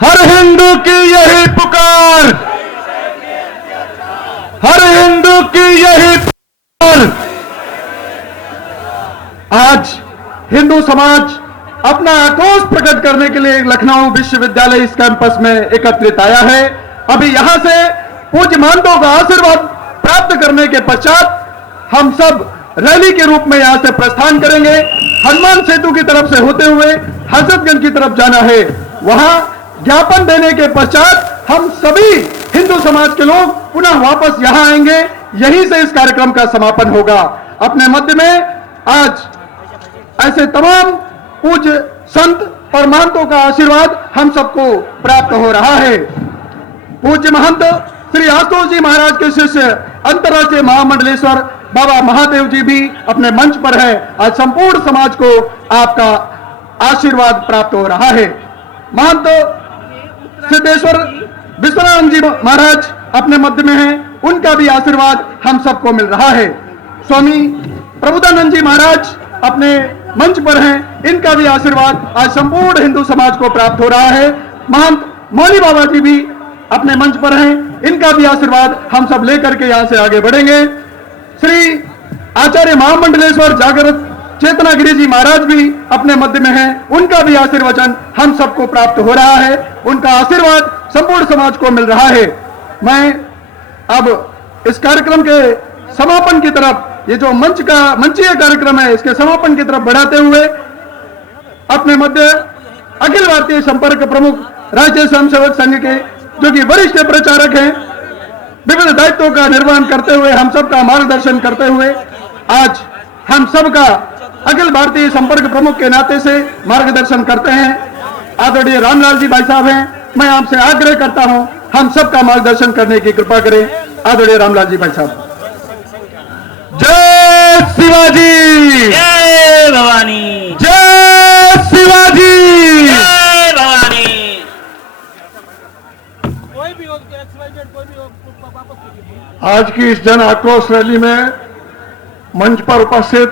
हर हिंदू की यही पुकार, हर हिंदू की यही पुकार। आज हिंदू समाज अपना आक्रोश प्रकट करने के लिए लखनऊ विश्वविद्यालय इस कैंपस में एकत्रित आया है। अभी यहां से पूज्य महंतों का आशीर्वाद प्राप्त करने के पश्चात हम सब रैली के रूप में यहां से प्रस्थान करेंगे। हनुमान सेतु की तरफ से होते हुए हजरतगंज की तरफ जाना है। वहां ज्ञापन देने के पश्चात हम सभी हिंदू समाज के लोग पुनः वापस यहां आएंगे। यहीं से इस कार्यक्रम का समापन होगा। अपने मध्य में आज ऐसे तमाम पूज्य संत और महंतों का आशीर्वाद हम सबको प्राप्त हो रहा है। पूज्य महंत श्री आशुतोष जी महाराज के शिष्य अंतर्राष्ट्रीय महामंडलेश्वर बाबा महादेव जी भी अपने मंच पर है। आज संपूर्ण समाज को आपका आशीर्वाद प्राप्त हो रहा है। महंत सिद्धेश्वर विश्वनाथ जी महाराज अपने मध्य में हैं, उनका भी आशीर्वाद हम सबको मिल रहा है। स्वामी प्रबुद्धानंद जी महाराज अपने मंच पर हैं, इनका भी आशीर्वाद आज संपूर्ण हिंदू समाज को प्राप्त हो रहा है। महंत मौली बाबा जी भी अपने मंच पर हैं, इनका भी आशीर्वाद हम सब लेकर के यहां से आगे बढ़ेंगे। श्री आचार्य महामंडलेश्वर जागृत चेतनागिरी जी महाराज भी अपने मध्य में हैं, उनका भी आशीर्वचन हम सबको प्राप्त हो रहा है। उनका आशीर्वाद संपूर्ण समाज को मिल रहा है। मैं अब इस कार्यक्रम के समापन की तरफ, ये जो मंचीय कार्यक्रम है, इसके समापन की तरफ बढ़ाते हुए अपने मध्य अखिल भारतीय संपर्क प्रमुख राष्ट्रीय स्वयंसेवक संघ के जो कि वरिष्ठ प्रचारक हैं, विभिन्न दायित्वों का निर्वहन करते हुए, हम सबका मार्गदर्शन करते हुए आज हम सबका अखिल भारतीय संपर्क प्रमुख के नाते से मार्गदर्शन करते हैं। आदरणीय रामलाल जी भाई साहब हैं, मैं आपसे आग्रह करता हूं हम सबका मार्गदर्शन करने की कृपा करें। आदरणीय रामलाल जी भाई साहब। जय शिवाजी, जय भवानी, जय शिवाजी। जय भवानी। आज की इस जन आक्रोश रैली में मंच पर उपस्थित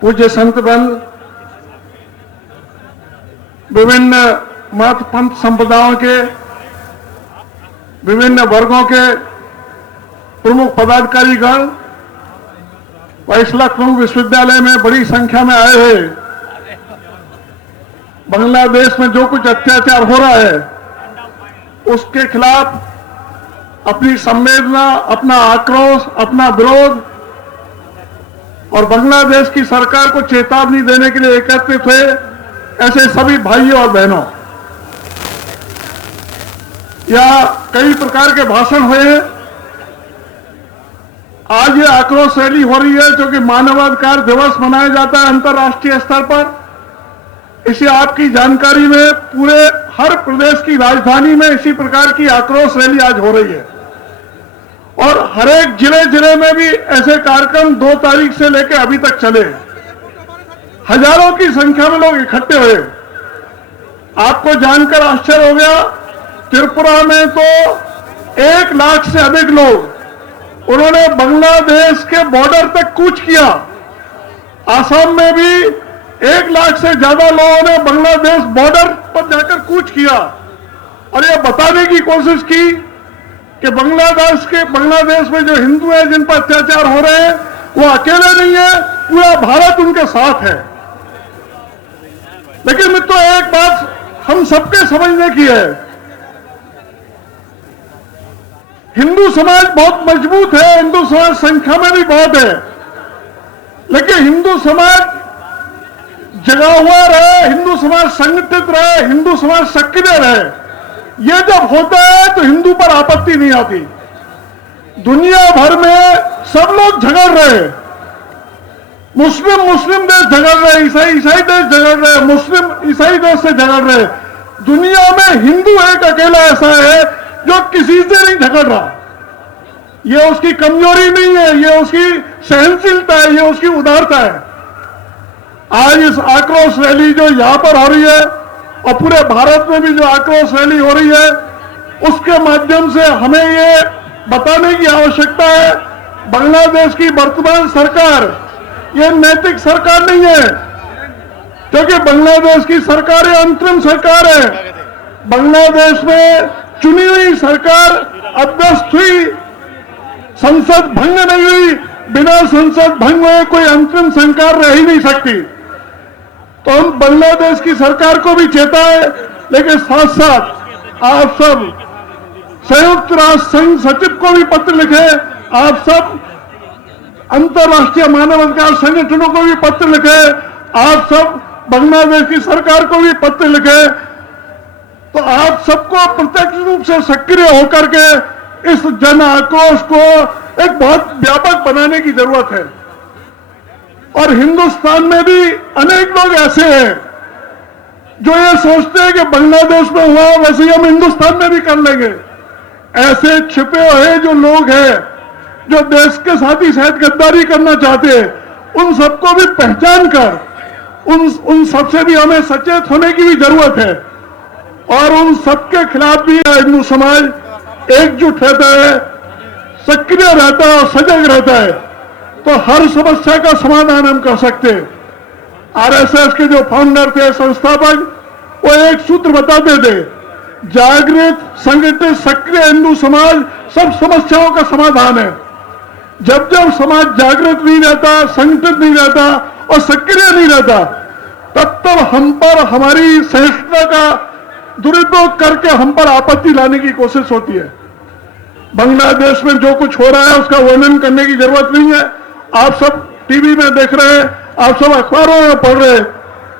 पूज्य संतगण, विभिन्न मत पंथ संप्रदायों के विभिन्न वर्गों के प्रमुख पदाधिकारीगण व इस लखनऊ विश्वविद्यालय में बड़ी संख्या में आए हुए बांग्लादेश में जो कुछ अत्याचार हो रहा है उसके खिलाफ अपनी संवेदना, अपना आक्रोश, अपना विरोध और बांग्लादेश की सरकार को चेतावनी देने के लिए एकत्रित हुए ऐसे सभी भाइयों और बहनों, या कई प्रकार के भाषण हुए। आज ये आक्रोश रैली हो रही है जो कि मानवाधिकार दिवस मनाया जाता है अंतर्राष्ट्रीय स्तर पर। इसे आपकी जानकारी में पूरे हर प्रदेश की राजधानी में इसी प्रकार की आक्रोश रैली आज हो रही है और हर एक जिले में भी ऐसे कार्यक्रम 2 तारीख से लेकर अभी तक चले। हजारों की संख्या में लोग इकट्ठे हुए। आपको जानकर आश्चर्य हो गया, त्रिपुरा में तो 1 लाख से अधिक लोग उन्होंने बांग्लादेश के बॉर्डर तक कूच किया। आसाम में भी 1 लाख से ज्यादा लोगों ने बांग्लादेश बॉर्डर पर जाकर कूच किया और यह बताने की कोशिश की कि बांग्लादेश में जो हिंदू हैं जिन पर अत्याचार हो रहे हैं वो अकेले नहीं है, पूरा भारत उनके साथ है। लेकिन मित्रों, एक बात हम सबके समझने की है, हिंदू समाज बहुत मजबूत है, हिंदू समाज संख्या में भी बहुत है, लेकिन हिंदू समाज जगा हुआ रहे, हिंदू समाज संगठित रहे, हिंदू समाज सक्रिय रहे, यह जब होता है तो हिंदू पर आपत्ति नहीं आती। दुनिया भर में सब लोग झगड़ रहे, मुस्लिम देश झगड़ रहे, ईसाई देश झगड़ रहे, मुस्लिम ईसाई देश से झगड़ रहे। दुनिया में हिंदू एक अकेला ऐसा है जो किसी से नहीं झगड़ रहा। यह उसकी कमजोरी नहीं है, यह उसकी सहनशीलता है, यह उसकी उदारता है। आज इस आक्रोश रैली जो यहां पर हो रही है और पूरे भारत में भी जो आक्रोश रैली हो रही है, उसके माध्यम से हमें ये बताने की आवश्यकता है, बांग्लादेश की वर्तमान सरकार ये नैतिक सरकार नहीं है, क्योंकि बांग्लादेश की सरकार ये अंतरिम सरकार है। बांग्लादेश में चुनी हुई सरकार अध्यस्त हुई, संसद भंग नहीं हुई, बिना संसद भंग हुए कोई अंतरिम सरकार रह ही नहीं सकती। तो हम बांग्लादेश की सरकार को भी चेताए, लेकिन साथ साथ आप सब संयुक्त राष्ट्र संघ सचिव को भी पत्र लिखे, आप सब अंतर्राष्ट्रीय मानवाधिकार संगठनों को भी पत्र लिखे, आप सब बांग्लादेश की सरकार को भी पत्र लिखे। तो आप सबको प्रत्यक्ष रूप से सक्रिय होकर के इस जन आक्रोश को एक बहुत व्यापक बनाने की जरूरत है। और हिंदुस्तान में भी अनेक लोग ऐसे हैं जो ये सोचते हैं कि बांग्लादेश में हुआ वैसे ही हम हिंदुस्तान में भी कर लेंगे। ऐसे छिपे हुए जो लोग हैं जो देश के साथ ही शायद गद्दारी करना चाहते हैं, उन सबको भी पहचान कर उन सबसे भी हमें सचेत होने की भी जरूरत है और उन सबके खिलाफ भी हिंदू समाज एकजुट रहता है, सक्रिय रहता है और सजग रहता है, तो हर समस्या का समाधान हम कर सकते हैं। आरएसएस के जो फाउंडर थे, संस्थापक, वो एक सूत्र बताते थे, जागृत, संगठित, सक्रिय हिंदू समाज सब समस्याओं का समाधान है। जब जब समाज जागृत नहीं रहता, संगठित नहीं रहता और सक्रिय नहीं रहता, तब तब हम पर हमारी सहिष्णुता का दुरुपयोग करके हम पर आपत्ति लाने की कोशिश होती है। बांग्लादेश में जो कुछ हो रहा है उसका वर्णन करने की जरूरत नहीं है। आप सब टीवी में देख रहे हैं, आप सब अखबारों में पढ़ रहे हैं,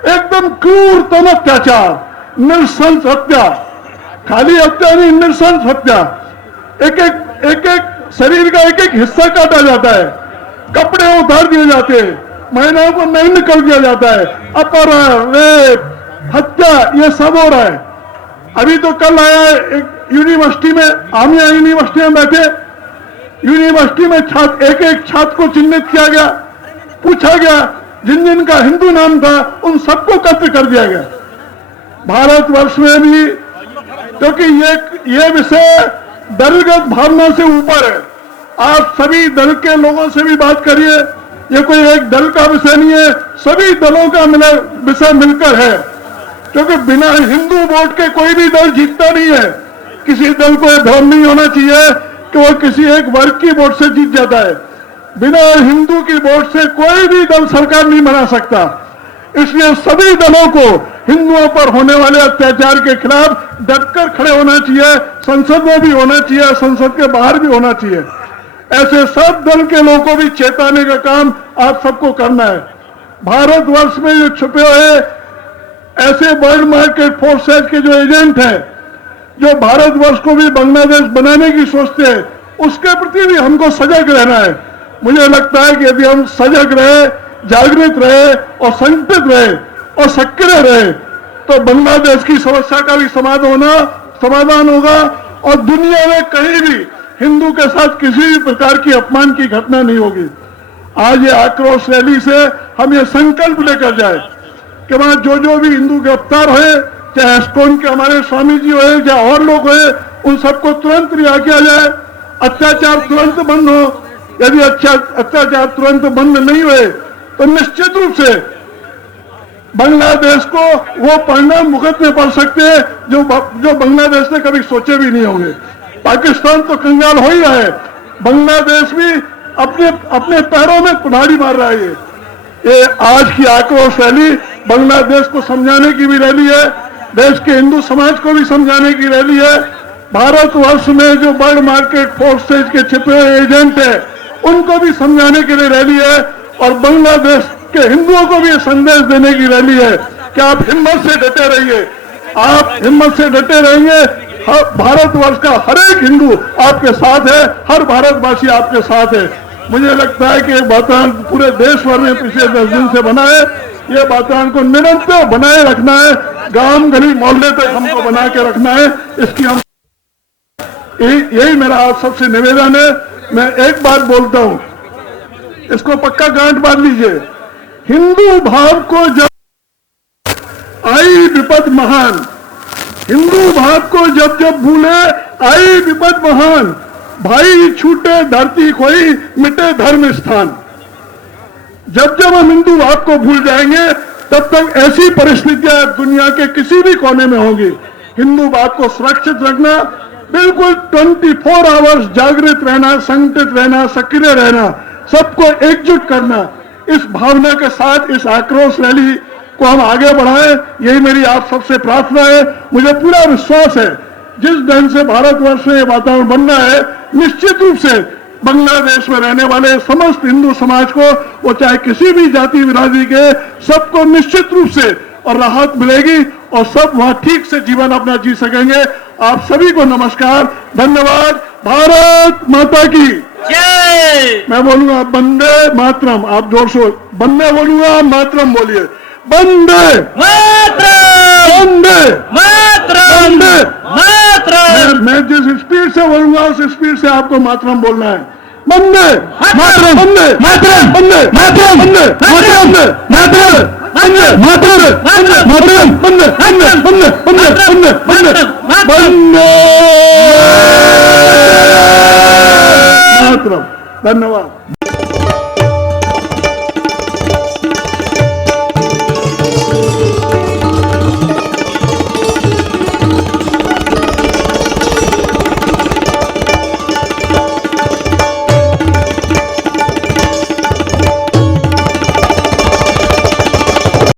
एकदम क्रूरतम अत्याचार, नृशंस हत्या, खाली हत्या नहीं, नृशंस हत्या। एक शरीर का एक हिस्सा काटा जाता है, कपड़े उतार दिए जाते हैं, महिलाओं को नहीं निकल दिया जाता है, अपहरण, रेप, हत्या, ये सब हो रहा है। अभी तो कल आया एक यूनिवर्सिटी में, हम यहाँ यूनिवर्सिटी में बैठे, यूनिवर्सिटी में छात्र, एक एक छात्र को चिन्हित किया गया, पूछा गया, जिन जिन का हिंदू नाम था उन सबको कत्ल कर दिया गया। भारतवर्ष में भी, क्योंकि ये विषय दलगत भावना से ऊपर है। आप सभी दल के लोगों से भी बात करिए, ये कोई एक दल का विषय नहीं है, सभी दलों का विषय मिलकर है। क्योंकि बिना हिंदू वोट के कोई भी दल जीतता नहीं है। किसी दल को यह भ्रम नहीं होना चाहिए कि वो किसी एक वर्ग की वोट से जीत जाता है। बिना हिंदू की वोट से कोई भी दल सरकार नहीं बना सकता। इसलिए सभी दलों को हिंदुओं पर होने वाले अत्याचार के खिलाफ डटकर खड़े होना चाहिए। संसद में भी होना चाहिए, संसद के बाहर भी होना चाहिए। ऐसे सब दल के लोगों को भी चेताने का काम आप सबको करना है। भारतवर्ष में जो छुपे हुए ऐसे वर्ल्ड मार्केट फोर्सेज के जो एजेंट हैं, जो भारतवर्ष को भी बांग्लादेश बनाने की सोचते हैं, उसके प्रति भी हमको सजग रहना है। मुझे लगता है कि यदि हम सजग रहे, जागृत रहे और संगठित रहे और सक्रिय रहे तो बांग्लादेश की समस्या का भी समाधान होगा और दुनिया में कहीं भी हिंदू के साथ किसी भी प्रकार की अपमान की घटना नहीं होगी। आज ये आक्रोश रैली से हम ये संकल्प लेकर जाए कि वहां जो भी हिंदू गिरफ्तार हुए, चाहे एस्कॉन के हमारे स्वामी जी हुए, चाहे और लोग हुए, उन सबको तुरंत रिहा किया जाए, अत्याचार तुरंत बंद हो। यदि अत्याचार तुरंत बंद नहीं हुए तो निश्चित रूप से बांग्लादेश को वो परिणाम भुगतने पड़ सकते हैं जो बांग्लादेश ने कभी सोचे भी नहीं होंगे। पाकिस्तान तो कंगाल हो ही रहा है, बांग्लादेश भी अपने पैरों में कुल्हाड़ी मार रहा है। ये आज की आक्रोश रैली बांग्लादेश को समझाने की भी रैली है, देश के हिंदू समाज को भी समझाने की रैली है। भारतवर्ष में जो वर्ल्ड मार्केट फोर्सेज के छिपे हुए एजेंट है उनको भी समझाने के लिए रैली है और बांग्लादेश के हिंदुओं को भी संदेश देने की रैली है कि आप हिम्मत से डटे रहिए। आप हिम्मत से डटे रहेंगे, भारतवर्ष का हर एक हिंदू आपके साथ है, हर भारतवासी आपके साथ है। मुझे लगता है कि एक वातावरण पूरे देश भर में पिछले 10 दिन से बना है। ये वातावरण को निरंतर बनाए रखना है, गांव गली मोहल्ले तक हमको बना के रखना है। इसकी हम यही मेरा आप सबसे निवेदन है। मैं एक बात बोलता हूं, इसको पक्का गांठ बांध लीजिए। हिंदू भाव को जब आई विपद महान, हिंदू भाव को जब जब भूले आई विपद महान, भाई छूटे धरती खोई मिटे धर्म स्थान। जब जब हम हिंदू भाव को भूल जाएंगे तब तक ऐसी परिस्थितियां दुनिया के किसी भी कोने में होंगी। हिंदू भाव को सुरक्षित रखना, बिल्कुल 24 आवर्स जागृत रहना, संगठित रहना, सक्रिय रहना, सबको एकजुट करना, इस भावना के साथ इस आक्रोश रैली को हम आगे बढ़ाएं, यही मेरी आप सबसे प्रार्थना है। मुझे पूरा विश्वास है जिस ढंग से भारतवर्ष में वातावरण बनना है, निश्चित रूप से बांग्लादेश में रहने वाले समस्त हिंदू समाज को, वो चाहे किसी भी जाति बिरादरी के, सबको निश्चित रूप से और राहत मिलेगी और सब वहां ठीक से जीवन अपना जी सकेंगे। आप सभी को नमस्कार, धन्यवाद। भारत माता की जय। मैं बोलूंगा वंदे मातरम, आप जोर से वंदे बोलूंगा, मातरम बोलिए। वंदे मातरम, वंदे मातरम, वंदे। मातरम। मैं जिस स्पीड से बोलूंगा उस स्पीड से आपको मातरम बोलना है। वंदे मातरम, वंदे मातरम, वंदे मातरम, वंदे मातरम, मातरम, वंदे मातरम, वंदे मातरम, वंदे वंदे वंदे वंदे वंदे वंदे मातरम। धन्यवाद।